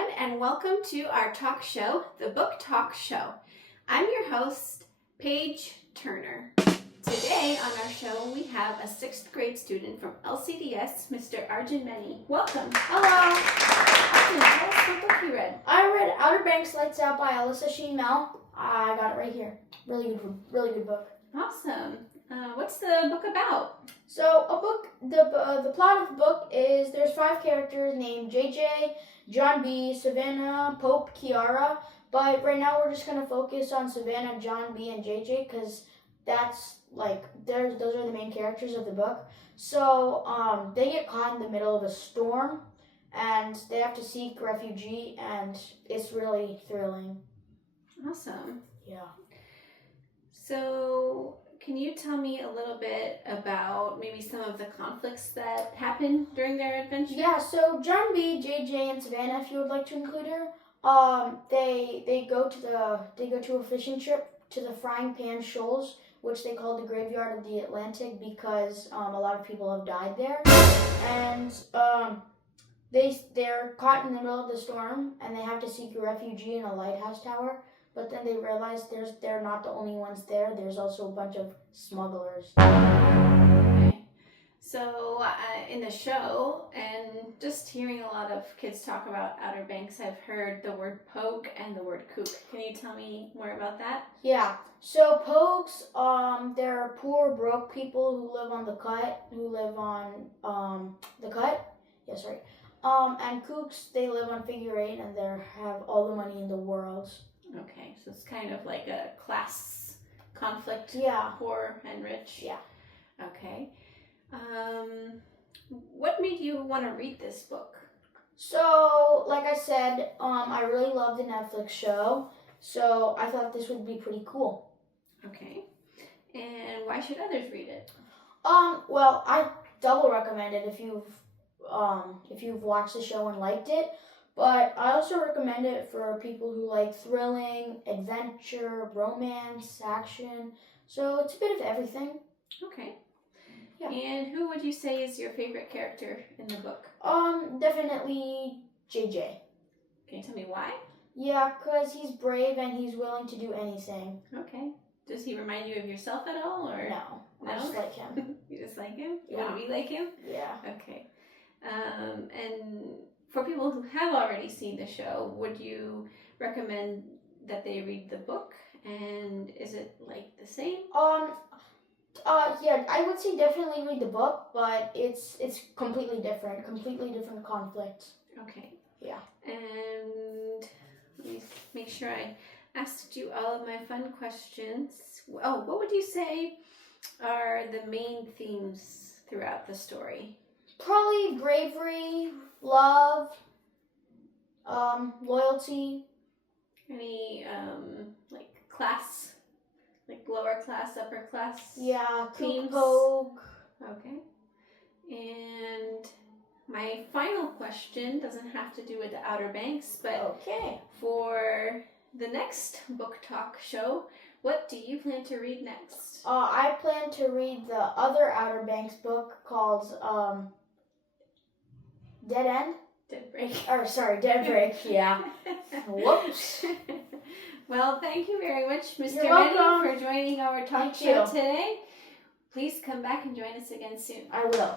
everyone, and welcome to our talk show, the Book Talk Show. I'm your host, Paige Turner. Today on our show, we have a 6th grade student from LCDS, Mr. Arjun. Welcome. Hello. Arjun, tell us what book you read. I read Outer Banks Lights Out by Alyssa Sheen Mel. I got it right here. Really good book. Awesome. What's the book about? So the plot of the book is there's 5 characters named JJ, John B, Savannah, Pope, Kiara. But right now we're just gonna focus on Savannah, John B, and JJ because that's those are the main characters of the book. So they get caught in the middle of a storm and they have to seek refuge, and it's really thrilling. Awesome. Yeah. So, can you tell me a little bit about maybe some of the conflicts that happened during their adventure? Yeah, so John B, JJ, and Savannah, if you would like to include her, they go to a fishing trip to the Frying Pan Shoals, which they call the graveyard of the Atlantic because a lot of people have died there, and they're caught in the middle of the storm and they have to seek refuge in a lighthouse tower. But then they realize they're not the only ones there. There's also a bunch of smugglers. Okay. So in the show, and just hearing a lot of kids talk about Outer Banks, I've heard the word pogue and the word kook. Can you tell me more about that? Yeah. So pogues, they're poor, broke people who live on the cut, the cut. Yes, right. And kooks, they live on Figure 8 and they have all the money in the world. Okay, so it's kind of like a class conflict. Yeah. Poor and rich. Yeah. Okay. What made you want to read this book? So, like I said, I really love the Netflix show, so I thought this would be pretty cool. Okay. And why should others read it? Well, I double recommend it if you've watched the show and liked it. But I also recommend it for people who like thrilling, adventure, romance, action. So it's a bit of everything. Okay. Yeah. And who would you say is your favorite character in the book? Definitely JJ. Can you tell me why? Yeah, because he's brave and he's willing to do anything. Okay. Does he remind you of yourself at all, or No? I just like him. You just like him? You Yeah. want to be like him? Yeah. Okay. And for people who have already seen the show, would you recommend that they read the book? And is it like the same? Yeah, I would say definitely read the book, but it's completely different conflict. Okay. Yeah. And let me make sure I asked you all of my fun questions. Oh, what would you say are the main themes throughout the story? Probably bravery, love, loyalty. Any like class, like lower class, upper class? Yeah, themes? pogue. Okay. And my final question doesn't have to do with the Outer Banks, but Okay. for the next book talk show, what do you plan to read next? I plan to read the other Outer Banks book called Dead End. Dead Break. Dead Break. Yeah. Whoops. Well, thank you very much, Mr. You're welcome. Manny, for joining our talk Thank show you. today. Please come back and join us again soon. I will.